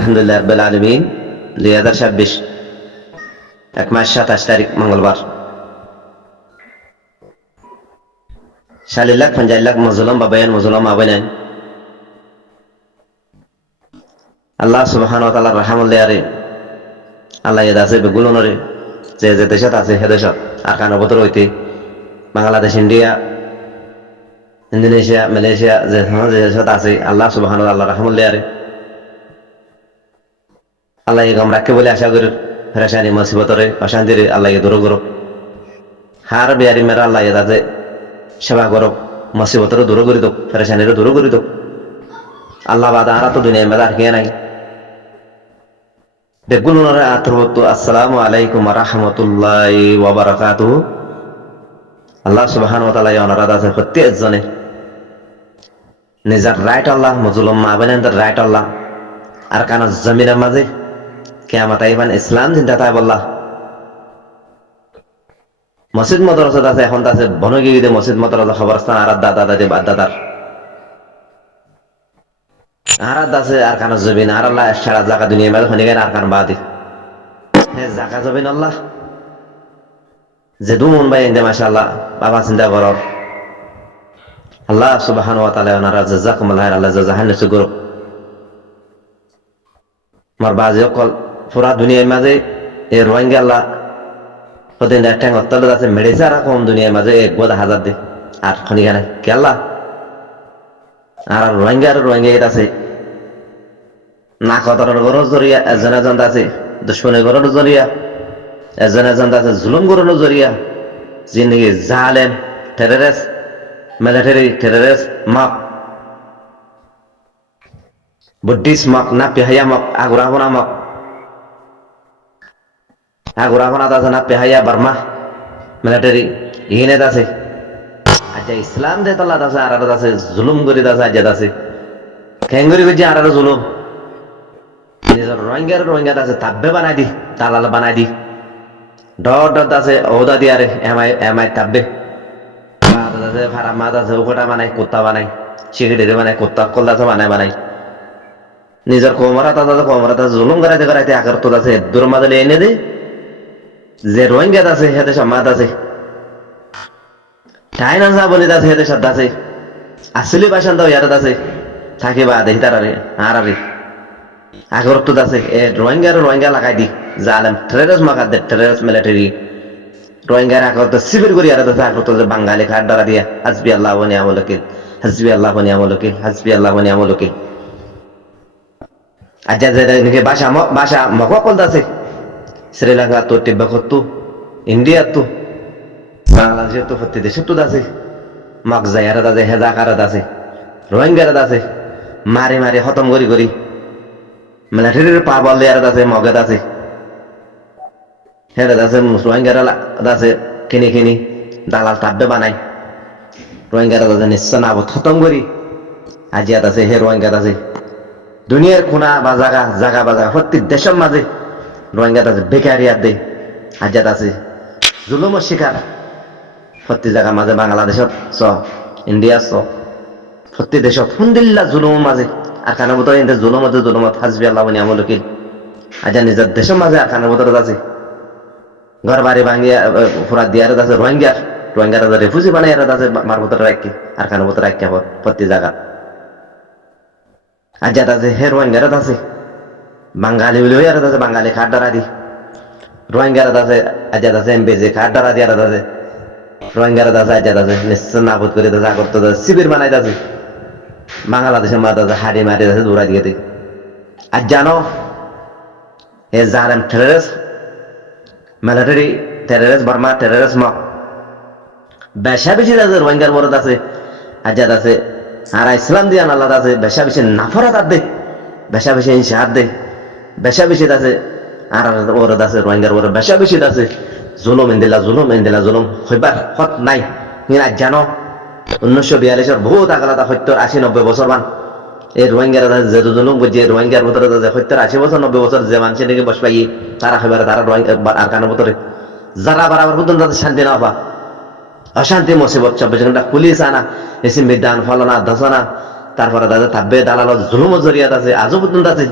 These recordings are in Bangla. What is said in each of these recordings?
আলহামদুলিল্লাহ রাব্বিল আলামিন 2026 এক মাস 27 তারিখ মঙ্গলবার শালিল্লাহ পঞ্জাইল্লাহ মজলুম বাবায়ান মজলুম আবাইনান আল্লাহ সুবহানাহু ওয়া তাআলা রাহমাতুল্লাহি আল্লাহ ইয়াদাসে বেগুলনরে যে যে দেশত আছে হে দেশত আর কান অবতর হইতে বাংলাদেশ ইন্ডিয়া ইন্দোনেশিয়া মালয়েশিয়া যে দেশত আছে আল্লাহ সুবহানাহু ওয়া তাআলা রাহমাতুল্লাহি আল্লাহ এই গম রাখে বলে আশা করি ফেরেশানি মুসিবতরে অশান্তিরে আল্লাহ দূর করো হার বিয়ারি মেরা আল্লাহ ইয়াদাতে সেবা করো মুসিবতরে দূর করে দাও ফেরেশানিরে দূর করে দাও আল্লাহ বাদা আর তো দুনিয়ায় মেদার কে নাই বেগুলনরে আতরতো আসসালামু আলাইকুম ওয়া রাহমাতুল্লাহি ওয়া বারাকাতুহু আল্লাহ সুবহানাহু ওয়া তাআলা অনারাদ আছে প্রত্যেকজনে নিজের রাইট আল্লাহ মজলুম মাবেনের রাইট আল্লাহ আর কানা জমিনের মাঝে কিয়ামত আইবান ইসলাম জিন্দা তাই বল্লাহ মসজিদ মাদ্রাসা আছে এখন আছে বনগিরিতে মসজিদ মাদ্রাসা খবরস্থান আর দাদা দাদি বাদ দাদার আর আছে আর কানা জমিন আর আল্লাহ সারা জায়গা দুনিয়া মাঝে হনে গেল আর কান বাদি হে জায়গা জমিন আল্লাহ যে দুমন ভাই ইন্দে মাশাআল্লাহ বাবা চিন্তা করো আল্লাহ সুবহানাহু ওয়া তাআলা ওনারা জাযাকুমুল্লাহ আল্লাহ জাযাহান সুগুর মার বাজে কল পুরা দুনিয়ার মাঝে এই রোহিঙ্গা আল্লাহ প্রতিদিন একটা হত্যাল আছে মেডিসা রকম দুনিয়ার মাঝে এক গোদা হাজার দে আর খনিখানে কে আল্লাহ আর রোহিঙ্গা আছে না কতর গরজ জরিয়া এজনে জানতা আছে দুশ্মনের গরজ জরিয়া এজনে জানতা আছে জুলুম গরজ জরিয়া জিন্দেগি জালেম টেররিস্ট মিলিটারি টেররিস্ট মাপ বুদ্ধিস্ট মাপ না পেহাইয়া মাপ আগুরাহনা মাপ আগুরাহনা আছে না পেহাইয়া বার্মা মিলিটারি ইহিনে আছে আচ্ছা ইসলাম যে তলা আছে আর আছে জুলুম করি আছে আজ আছে খেঙ্গুরি করছে আর জুলুম নিজের রোহিঙ্গা আছে তাব্বে বানাই দি দালাল বানাই দি ডট আছে ওদা দি আরে এমাই তাব্বে আছে ভাড়া মাছ আছে ওটা বানাই কুত্তা বানাই চিকিড়ে বানাই কুত্তা কলদাছে বানাই নিজের কোমরাত জুলুম করাইতে আকার তো আছে দূর মাদলে এনে দে যে রোহিঙ্গা আছে হেতে সমাজ আছে টাইনা যা বলি আছে হেতে সাদ আছে আসলে বাসিন্দা ইয়ার আছে থাকে বা দেখি তারারে আরে আগর তো আছে এ রোহিঙ্গা লাগাই দি জালেম টেররিস্ট মাকা দে টেররিস্ট মিলিটারি রোহিঙ্গার আগর তো শিবির করি আর আছে আগর তো বাঙালি খাট দ্বারা দিয়া হাসবি আল্লাহ ওয়া নি'মাল ওয়াকিল হাসবি আল্লাহ ওয়া নি'মাল ওয়াকিল হাসবি আল্লাহ ওয়া নি'মাল ওয়াকিল আজ যে নাকি ভাষা মক কোন আছে শ্রীলঙ্কা তো তিব্বত তো ইন্ডিয়া তো বাংলাদেশ তো প্রতি দেশে তো আছে মক জায়ারা আছে হেজাকারাত আছে রোহিঙ্গারাত আছে মারি খতম করি মিলিটারির পা বল আর আছে মগেদ আছে হেরে আছে রোহিঙ্গারা আছে কিনি দালাল তাব্বে বানাই রোহিঙ্গারা আছে নিশ্চয় না খতম করি আজিয়াত আছে হে রোহিঙ্গাত আছে দুনিয়ার কোনা বা জায়গা প্রত্যেক দেশের মাঝে রোহিঙ্গাত আছে বেকারিয়াত দেয় আজিয়াত আছে জুলুমের শিকার প্রত্যেক জায়গার মাঝে বাংলাদেশত ইন্ডিয়া প্রত্যেক দেশত হুন্দিল্লা জুলুমের মাঝে আর কানের ভিতরে জুলুমত হাসবি আল্লাহ ওয়া নি'মাল ওয়াকিল আজ নিজের দেশের মাঝে আর কানের ভিতরে আছে ঘর বাড়ি ভাঙিয়া ফুরাত দিয়ে আছে রোহিঙ্গার রেফিউজি বানাই আছে মার ভিতরে রাখি আর কানের ভিতরে রাখি প্রত্যেক জায়গা আজাদ আছে হে রোহিঙ্গারাত আছে বাঙালি বলে আর আছে বাঙালি খাট দ্বারা দি রোহিঙ্গারাত আছে আজাদ আছে এমবেজে খাট দ্বারা দি আর আছে রোহিঙ্গারাত আছে আজাদ আছে নিশ্চয় নাবুদ করে আছে আগর তো শিবির বানাই আছে বাংলাদেশের মাথা আছে হাড়ি মারি আছে দৌড়া দিয়ে দিই আর জানো এ জালেম terrorist military terrorist Burma terrorist মক বেশা বেশি আছে রোহিঙ্গার বরদ আছে আজাদ আছে আর ইসলাম দিয়ে আল্লাহ আছে বেশা বেশি নাফরত দে বেশা বেশি ইনশাহাদ দে বেশা বেশি আছে আর ওরদ আছে রোহিঙ্গার ওর বেশা বেশি আছে জুলুম ইন্দিলা জুলুম হইবার হত নাই আজ জানো 1942 বহুত আগালাতা 70-80-90 বছর মান এই রোহিঙ্গার যে জুলুম বুঝে রোহিঙ্গার ভিতরে 70-80 বছর 90 বছর যে মানুষ নাকি বস পাই তারা হইবার তারা রোহিঙ্গা আর কানের ভিতরে যারা বারাবার পর্যন্ত শান্তি না হবা অশান্তি মুসিবত 24 ঘন্টা পুলিশ আনা এসি বিধান ফলনা ধসনা তারপরে তাদের তাব্বে দালাল জুলুম জরিয়াত আছে আজও পর্যন্ত আছে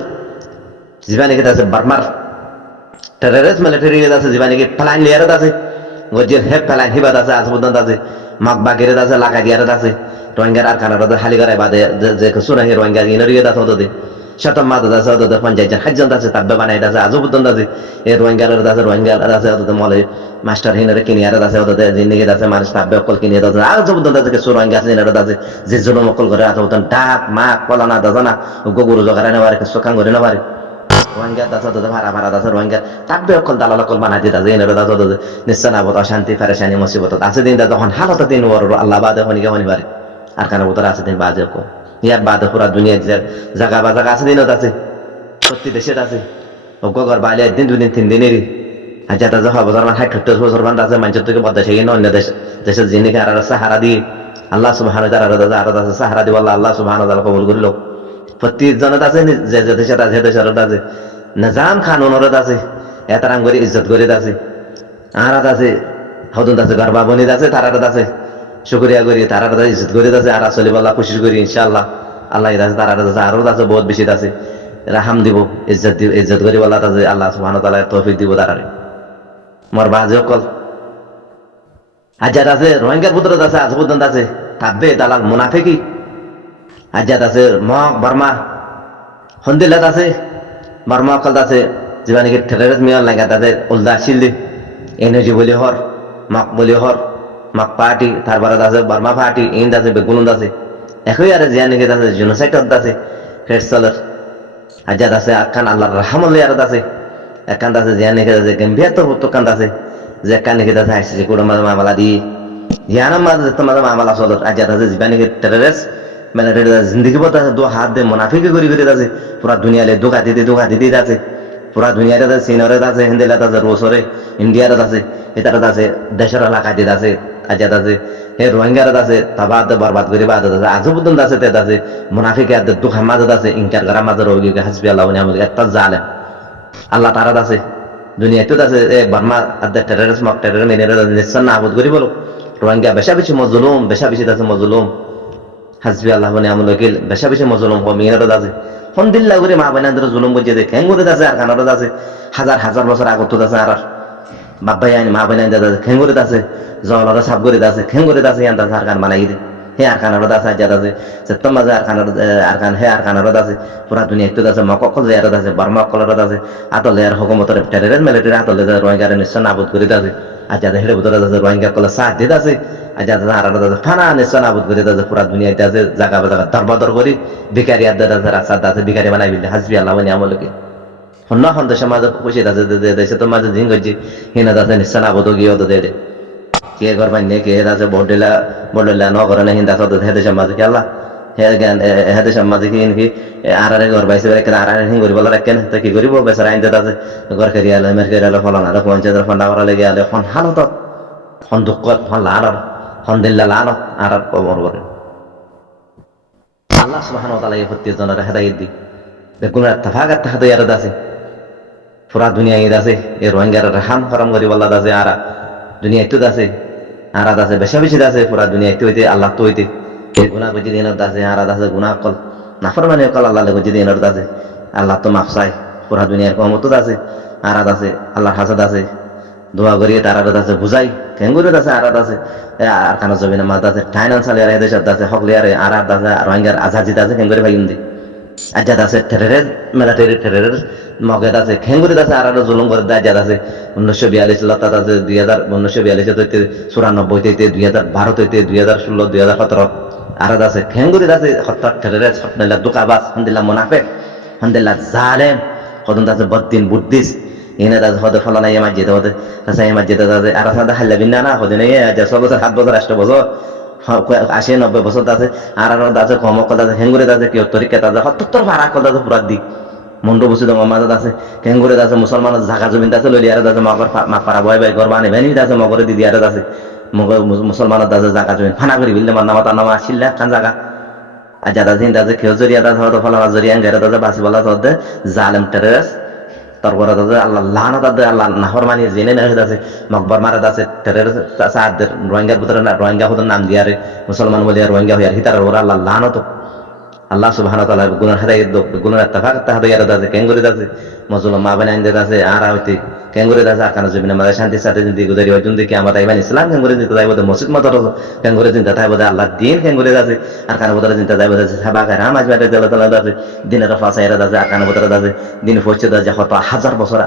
জিবানি কি আছে বার্মার টেররিস্ট মিলিটারি আছে জিবানি কি ফ্লাইং লিয়ারত আছে গজির হে ফ্লাইং হিবাত আছে আজ পর্যন্ত আছে মাক বাগের আছে লাকা দিয়ারত আছে রোহিঙ্গার আর কানাডা হালি করে বাদে যে সুনাহি রোহিঙ্গা ইনরিয়ে আছে হতে শতম মাদত আছে হতে পঞ্চায়েত হাজার আছে তাব্বে বানাই আছে আজ পর্যন্ত আছে এই রোহিঙ্গার আছে রোহিঙ্গার আছে হতে মলে মাস্টার হিনারে কিনিয়ার আছে হতে জিন্দিগি আছে মানুষ তাব্বে অকল কিনিয়ে আছে আজ পর্যন্ত আছে কিছু রোহিঙ্গা আছে হিনারে আছে যে জুলুম অকল করে আছে হতে ডাক মাক কলানা দাজানা গগুরু জগারে নেবারে কিছু কাং করে নেবারে রোহিঙ্গা দাসা দাদা ভাড়া ভাড়া দাসা রোহিঙ্গা তাব্বে অকল দালাল অকল বানাই দিতে আছে হিনারে দাসা দাদা নিশ্চয় না বতা শান্তি ফেরেশানি মুসিবত আছে দিন যখন হালত দিন ওর আল্লাহ বাদে হনিকে হনিবারে আর কানা বোতর আছে দিন বাজে অকল ইয়ার বাদে পুরা দুনিয়া জায়গা বা জায়গা আছে দিনত আছে প্রতি দেশের আছে অজ্ঞর বাইলে একদিন দুদিন 3 দিনেরই হাজার হাজার বছর মান 60-70 বছর মান আছে মানুষের থেকে বদলা সেই অন্য দেশের জিনিকে আর সাহারা দিয়ে আল্লাহ সুবহানাহু ওয়া তাআলা আর আছে সাহারা দিয়ে আল্লাহ সুবহানাহু ওয়া তাআলা কবুল করিল প্রতি জনত আছে যে যে দেশের আছে দেশের আছে নিজাম কানুনের আছে এতারাম করে ইজ্জত করে আছে আর আছে হদুন আছে গর্বা বনিত আছে তারার আছে শুকরিয়া করি তারার ইজ্জত করে আছে আর চলিব আল্লাহ কোশিশ করি ইনশাআল্লাহ আল্লাহ আছে তারার আছে আরো আছে বহুত বেশি আছে রাহাম দিব ইজ্জত করি আল্লাহ আছে আল্লাহ সুবহানাহু ওয়া তাআলা তৌফিক দিব তারারে মোর বাজে অকল হাজার আছে রোহিঙ্গার পুত্র আছে আজ পর্যন্ত আছে তাব্বে দালাল মুনাফিকি হাজার আছে মক বর্মা হন্দিলাত আছে বর্মা অকল আছে জীবানিকে টেররিস্ট মিয়াল লাগা তাদের উল্দা শিল্লি এনার্জি বলি হর মক বলি হর মক পার্টি তারপরে আছে বর্মা পার্টি ইন্দ আছে বেগুলুন্দ আছে একই আর জিয়ানিকে আছে জেনোসাইড আছে ফেরসলের হাজার আছে আকান আল্লাহর রহমত আর আছে একান্ত আছে জিয়ানিকে আছে গম্ভীর তো কান্ত আছে যে কানিকে আছে আইসি কোন মামলা দি জিয়ানাম মাঝে তোমার মামলা চলত হাজার আছে জীবানিকে টেররিস্ট মানে জিন্দগি বলতে আছে দু হাত দিয়ে মুনাফিকি করি আছে পুরা দুনিয়ালে ধোকা দিতে আছে পুরা দুনিয়াতে আছে চীনের আছে হিন্দিলাত আছে রুশরে ইন্ডিয়ার আছে এটার আছে দেশের এলাকা দিতে আছে আজাদ আছে হে রোহিঙ্গার আছে তাবাদ বরবাদ করে বাদ আছে আজও পর্যন্ত আছে তে আছে মুনাফিকি আর দুঃখা মাঝে আছে ইনকার করা মাঝে রোগী হাসবি আল্লাহ আমাদের একটা জালেম আল্লাহ তারা আছে দুনিয়াতে আছে এ বর্মা আর টেররিস্ট মক টেররিস্ট মেনে নিশ্চয় না আবুদ করি বলো রোহিঙ্গা বেশা বেশি মজলুম বেশা বেশি আছে মজলুম হাসবি আল্লাহ আমল গেল বেশা বেশি মজলুম মেয়ের আছে হন্দিল্লা করে মা বোনাদের জুলুম বুঝিয়ে দেয় খেঙ্গুরে আছে আর কানাডা আছে হাজার হাজার বছর আগত আছে আর বাবাই আইন মা বোনাদের আছে খেঙ্গুরে আছে জলরা সাপ করে আছে খেঙ্গুরে আছে ইয়ান আছে আর কান বানাই দে হে আর কানাডা আছে আজাদ আছে সত্যম মাঝে আর কানাডা আর কান হে আর কানাডা আছে পুরা দুনিয়া একটু আছে মককল যে আছে বর্মা কলর আছে আতলে আর হুকুমতের টেররিস্ট মিলিটারি আতলে রোহিঙ্গার নিশ্চয় নাবুদ করে আছে আজাদ হেড়ে বুতরে আছে রোহিঙ্গা কলে সাথ দিতে আছে আজাদ আর আছে ফানা নিশ্চয় নাবুদ করে আছে পুরা দুনিয়াতে আছে জায়গা জায়গা দরবদর করি ভিখারি আদাত আছে রাস্তা আছে ভিখারি বানাই বিলে হাসবি আল্লাহ আমলকে হন্য হন দেশের মাঝে খুশি আছে দেশে তো মাঝে জিং হয়েছে হিনা আছে নিশ্চয় নাবুদ গিয়ে দে দে কে করবেন নে কে আছে বড়লা নগর না হিন্দা সদ হে দেশের মাঝে কি আল্লাহ হে দেশের মাঝে কি কি আর ঘর বাইছে আর হিং করি বলা রাখেন তো কি করিব বেচারা আইন আছে ঘর খেরি আলো মের খেরি আলো ফলান আলো পঞ্চায়েতের ফন্ডা করা লেগে আলো ফোন হালত ফোন দুঃখ ফোন লাড় ফোন দিল্লা লাড় আর কবর করে আল্লাহ সুবহানাহু ওয়া তাআলা এই প্রত্যেকজনের হেদায়েত দি বেগুনের তাফাগাত তাহাতে ইয়ারদ আছে পুরা দুনিয়া ঈদ আছে এই রোহিঙ্গার রাহাম ফরাম করি বল্লাদ আছে আর দুনিয়া একটু আছে আর আছে বেশা বেশি আছে পুরা দুনিয়া একটু হইতে আল্লাহ তো হইতে গুনাহ বুঝি দিন আছে আর আছে গুনাহ কল নাফরমানি কল আল্লাহ বুঝি দিন আছে আল্লাহ তো মাফ চাই পুরা দুনিয়ার কমত আছে আর আছে আল্লাহর হাসাদ আছে দোয়া করি তার আছে বুঝাই কেঙ্গুরের আছে আর আছে আর কানো জমিনে মাছ আছে ফাইন্যান্সাল এর দেশ আছে হকলি আর আছে রোহিঙ্গার আজাজিত আছে কেঙ্গুরে ভাই ইন্দি আজাদ আছে টেররিস্ট মিলিটারি টেররিস্ট মগেদ আছে খেঙ্গুরিত আছে আর জুলুম করে আজাদ আছে 1942 লতাত আছে 1942 হইতে 94 হইতে 2012 হইতে 2016 2017 আর আছে খেঙ্গুরিত আছে হত্যা টেররিস্ট হত্যা দুকাবাস আলহামদুলিল্লাহ মুনাফিক আলহামদুলিল্লাহ জালেম কদন আছে বদ্দিন বুদ্ধিস্ট এনে দাদা হদে ফলানা এই মসজিদে হদে কাছে এই মসজিদে দাদা আর সাদা হাল্লা বিন্না না হদে নেই 6 বছর 7 বছর 8 বছর 80-90 বছর আছে আর আছে কম কল আছে হেঙ্গুরে আছে কেউ তরিকা আছে 77 ভাড়া কল আছে পুরা দিক মন্ড বসে মামাজ আছে কেঙ্গুরে আছে মুসলমানের জাগা জমিন আছে ললিয়ার আছে মগর মা পারা বয় ভাই গর বানি ভেনি আছে মগরে দিদি আর আছে মগর মুসলমানের আছে জাগা জমিন ফানা করি বিললে মান্না মাতা নামা আসিল কান জাগা আর যাদা দিন আছে কেউ জরিয়া আছে হয়তো ফলানা জরিয়া গেরে আছে বাসি বলা আছে জালেম টেররিস্ট তারপরে আছে আল্লাহ লানত আছে আল্লাহ নাফরমানি জেনে না আছে মকবর মারাদ আছে টেররিস্ট সাদের রোহিঙ্গার ভিতরে না রোহিঙ্গা হতো নাম দিয়ারে মুসলমান বলে রোহিঙ্গা হইয়ার হিতার ওরা আল্লাহ লানত আল্লাহ সুবহানাহু ওয়া তাআলা গুনাহ হেদায়েত দো গুনাহ তাফাক তাহাদে ইয়ারাদ আছে কেঙ্গুরিত আছে মজলুম মা বানাইন দিতে আছে আর হইতে কেঙ্গুরে দাসে আকানা জমিনে মাঝে শান্তির সাথে জিন্দি গুজারি হয় যদি কি আমার তাইবান ইসলাম কেঙ্গুরে দিতে যাইব মসজিদ মতো কেঙ্গুরে চিন্তা থাকবো আল্লাহ দিন কেঙ্গুরে আছে আর কানা বোতরে চিন্তা যাইব সাবা খায় রাম আসবে তেলা তেলা আছে দিনের ফাঁসাইরা আছে আর কানা বোতরে আছে দিন ফসছে আছে হয়তো 1000 বছর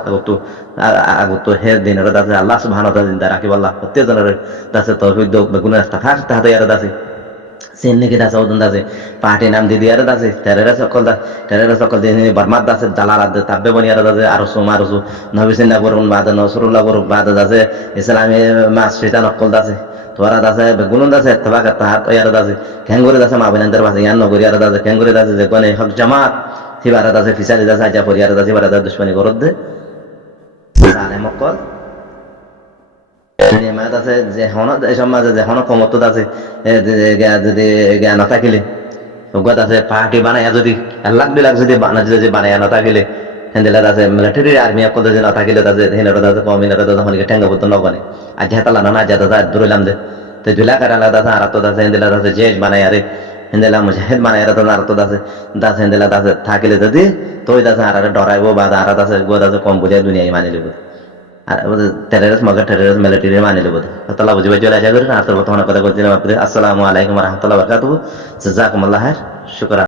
আগত হে দিনের আছে আল্লাহ সুবহানাহু ওয়া তাআলা জিন্দা রাখিব আল্লাহ প্রত্যেকজনের আছে তৌহিদ বেগুনের রাস্তা ফাঁক তাহাতে ইয়ারা আছে সেন্নে কি দাসা ওদন দাসে পার্টি নাম দিদি আর দাসে তেরেরা সকল দিন বর্মাত দাসে দালাল তাব্বে বনি আর দাসে আর সুমার সু নবী সিন্না করুন বাদ নসরুল্লাহ করুন বাদ দাসে ইসলামী মাস শয়তান অকল দাসে তোরা দাসে বেগুন দাসে তবাক তাহাত ইয়ার দাসে কেঙ্গুরে দাসে মাবিনান্দার বাসে ইয়ান নগরি আর দাসে কেঙ্গুরে দাসে যে কোনে হক জামাত সিবার দাসে ফিসালি দাসে আজা পরিয়ার দাসে বার দাসে দুশমনি করদ দে সালে মকল নিয়মাত আছে যে হন এই সমাজে যে হন ক্ষমতা আছে যদি জ্ঞান থাকিলে অজ্ঞাত আছে পার্টি বানাইয়া যদি 1,00,000 যদি বানাইয়া নথাকিলে হেন্দেলা আছে মিলিটারি আর্মি কত যে নথাকিলে তাছে হেনরা আছে কমিনারা আছে হনিকে ঠেঙ্গা পড়তো নগনে আজ হেতালা না আজ দাদা দূরলাম দে তো দুলা কারালা দাদা আর তো দাদা হেন্দেলা আছে জেজ বানাইয়া রে হেন্দেলা মুজাহিদ বানাইয়া রে আর তো দাদা হেন্দেলা আছে থাকিলে যদি তোই দাদা আর ডরাইবো বা আর আছে গোদা আছে কম বুঝাই দুনিয়ায় মানে লিব টেররিস্ট মগর টেররিস্ট মিলিটারি মানে লিব আল্লাহ বুঝিবা চলে আশা করি আর তোর বর্তমানে কথা বলছিলাম আপনাদের আসসালামু আলাইকুম ওয়া রাহমাতুল্লাহি ওয়া বারাকাতুহু জাযাকুমুল্লাহ খাইর শুকরান।